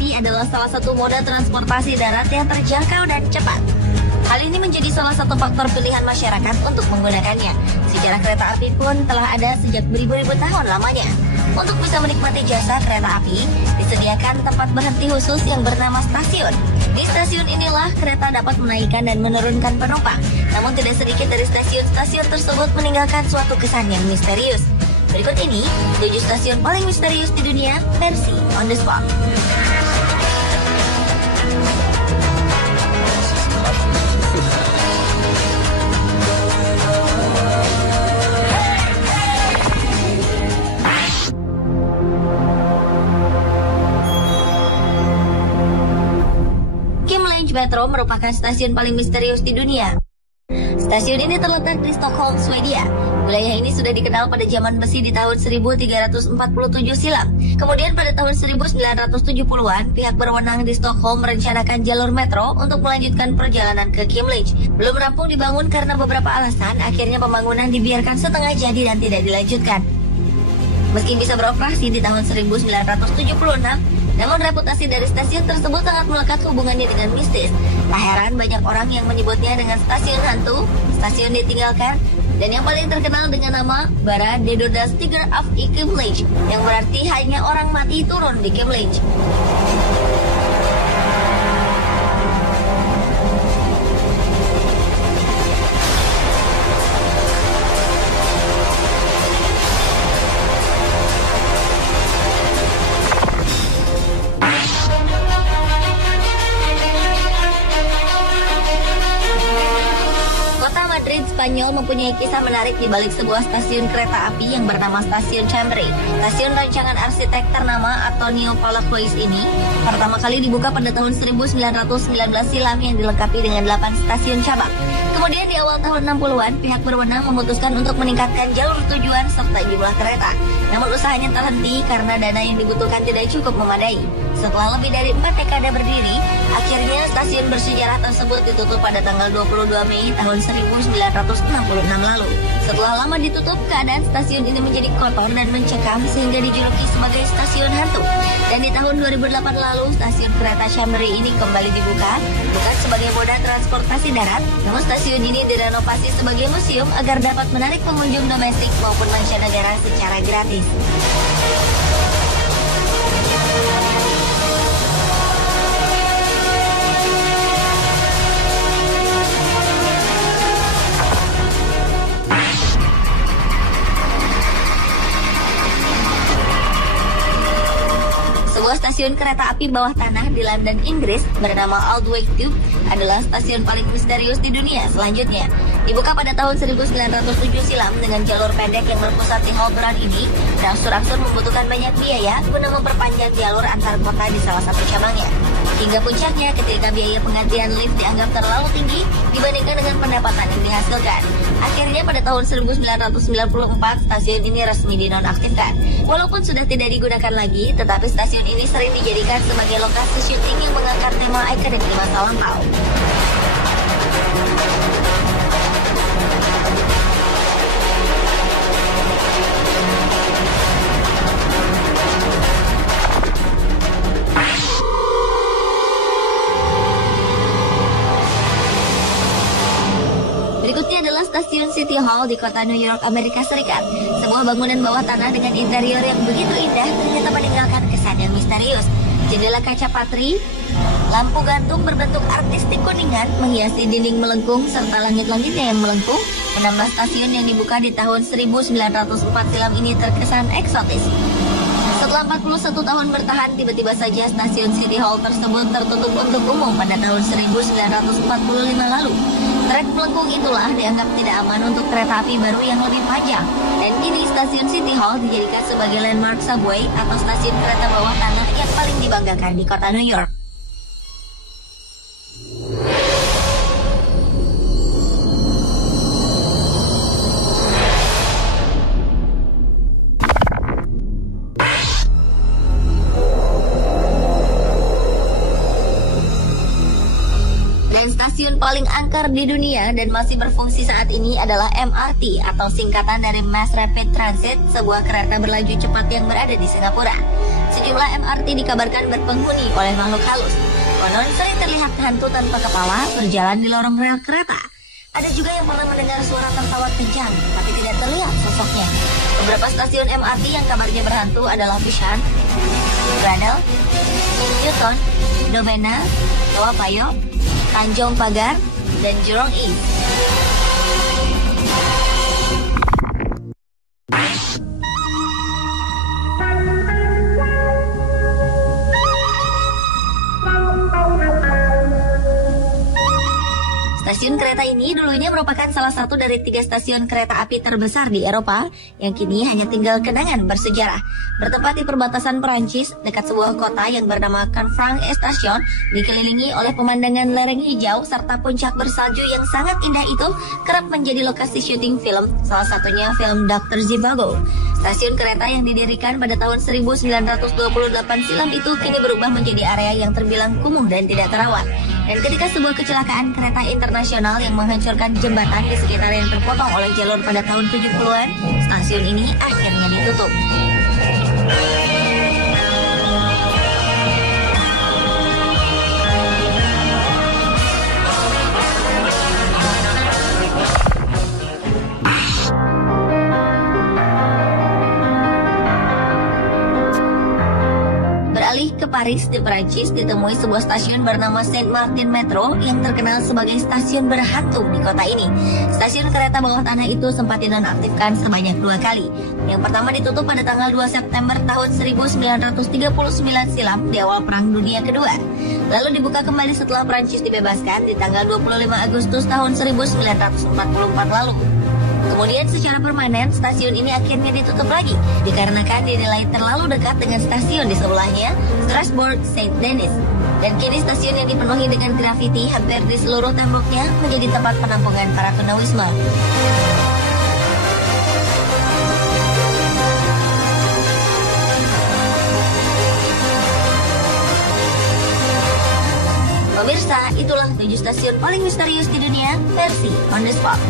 api adalah salah satu moda transportasi darat yang terjangkau dan cepat. Hal ini menjadi salah satu faktor pilihan masyarakat untuk menggunakannya. Sejarah kereta api pun telah ada sejak beribu-ribu tahun lamanya. Untuk bisa menikmati jasa kereta api, disediakan tempat berhenti khusus yang bernama stasiun. Di stasiun inilah kereta dapat menaikkan dan menurunkan penumpang. Namun tidak sedikit dari stasiun-stasiun tersebut meninggalkan suatu kesan yang misterius. Berikut ini 7 stasiun paling misterius di dunia versi on the spot. Kimlinge Metro merupakan stasiun paling misterius di dunia. Stasiun ini terletak di Stockholm, Swedia. Wilayah ini sudah dikenal pada zaman besi di tahun 1347 silam. Kemudian pada tahun 1970-an, pihak berwenang di Stockholm merencanakan jalur metro untuk melanjutkan perjalanan ke Kimlinge. Belum rampung dibangun karena beberapa alasan, akhirnya pembangunan dibiarkan setengah jadi dan tidak dilanjutkan. Meski bisa beroperasi di tahun 1976, namun reputasi dari stasiun tersebut sangat melekat hubungannya dengan mistis. Tak heran banyak orang yang menyebutnya dengan stasiun hantu, stasiun ditinggalkan, dan yang paling terkenal dengan nama Bara de Döda Stiger af i Kimlinge, yang berarti hanya orang mati turun di Kimlinge. Spanyol mempunyai kisah menarik di balik sebuah stasiun kereta api yang bernama Stasiun Chambre. Stasiun rancangan arsitek ternama Antonio Palafox ini pertama kali dibuka pada tahun 1919 silam yang dilengkapi dengan 8 stasiun cabang. Kemudian di awal tahun 60-an, pihak berwenang memutuskan untuk meningkatkan jalur tujuan serta jumlah kereta. Namun usahanya terhenti karena dana yang dibutuhkan tidak cukup memadai. Setelah lebih dari 4 dekade berdiri, akhirnya stasiun bersejarah tersebut ditutup pada tanggal 22 Mei tahun 1966 lalu. Setelah lama ditutup, keadaan stasiun ini menjadi kotor dan mencekam sehingga dijuluki sebagai stasiun hantu. Dan di tahun 2008 lalu, stasiun kereta Chambre ini kembali dibuka, bukan sebagai moda transportasi darat, namun stasiun ini direnovasi sebagai museum agar dapat menarik pengunjung domestik maupun mancanegara secara gratis. Sebuah stasiun kereta api bawah tanah di London, Inggris bernama Aldwych Tube adalah stasiun paling misterius di dunia selanjutnya. Dibuka pada tahun 1907 silam dengan jalur pendek yang berpusat di Holborn ini, berangsur-angsur membutuhkan banyak biaya guna memperpanjang jalur antar kota di salah satu cabangnya. Hingga puncaknya ketika biaya penggantian lift dianggap terlalu tinggi dibandingkan dengan pendapatan yang dihasilkan. Akhirnya pada tahun 1994 stasiun ini resmi dinonaktifkan. Walaupun sudah tidak digunakan lagi, tetapi stasiun ini sering dijadikan sebagai lokasi syuting yang mengangkat tema ikonik di masa lampau. Berikutnya adalah stasiun City Hall di kota New York, Amerika Serikat. Sebuah bangunan bawah tanah dengan interior yang begitu indah ternyata meninggalkan kesan yang misterius. Jendela kaca patri, lampu gantung berbentuk artistik kuningan menghiasi dinding melengkung serta langit-langitnya yang melengkung, menambah stasiun yang dibuka di tahun 1904 silam ini terkesan eksotis. Setelah 41 tahun bertahan, tiba-tiba saja stasiun City Hall tersebut tertutup untuk umum pada tahun 1945 lalu. Trek melengkung itulah dianggap tidak aman untuk kereta api baru yang lebih panjang. Dan kini stasiun City Hall dijadikan sebagai landmark subway atau stasiun kereta bawah tanah yang paling dibanggakan di kota New York. paling angker di dunia dan masih berfungsi saat ini adalah MRT atau singkatan dari Mass Rapid Transit, sebuah kereta berlaju cepat yang berada di Singapura. Sejumlah MRT dikabarkan berpenghuni oleh makhluk halus. Konon sering terlihat hantu tanpa kepala berjalan di lorong rel kereta. Ada juga yang pernah mendengar suara tertawa kejang, tapi tidak terlihat sosoknya. Beberapa stasiun MRT yang kabarnya berhantu adalah Bishan, Brunel, Newton, Domena, Toa Payoh, Tanjung Pagar, dan Jurong East. Stasiun kereta ini dulunya merupakan salah satu dari 3 stasiun kereta api terbesar di Eropa yang kini hanya tinggal kenangan bersejarah. Bertempat di perbatasan Perancis dekat sebuah kota yang bernama Canfranc Station, dikelilingi oleh pemandangan lereng hijau serta puncak bersalju yang sangat indah itu kerap menjadi lokasi syuting film, salah satunya film Dr. Zhivago. Stasiun kereta yang didirikan pada tahun 1928 silam itu kini berubah menjadi area yang terbilang kumuh dan tidak terawat. Dan ketika sebuah kecelakaan kereta internasional yang menghancurkan jembatan di sekitar yang terpotong oleh jalur pada tahun 70-an, stasiun ini akhirnya ditutup. Beralih ke Paris di Perancis, ditemui sebuah stasiun bernama Saint Martin Metro yang terkenal sebagai stasiun berhantu di kota ini. Stasiun kereta bawah tanah itu sempat dinonaktifkan sebanyak 2 kali. Yang pertama ditutup pada tanggal 2 September tahun 1939 silam di awal Perang Dunia Kedua. Lalu dibuka kembali setelah Perancis dibebaskan di tanggal 25 Agustus tahun 1944 lalu. Kemudian secara permanen stasiun ini akhirnya ditutup lagi dikarenakan dinilai terlalu dekat dengan stasiun di sebelahnya, Strasbourg Saint Denis. Dan kini stasiun yang dipenuhi dengan grafiti hampir di seluruh temboknya menjadi tempat penampungan para tunawisma. Pemirsa, itulah 7 stasiun paling misterius di dunia versi On The Spot.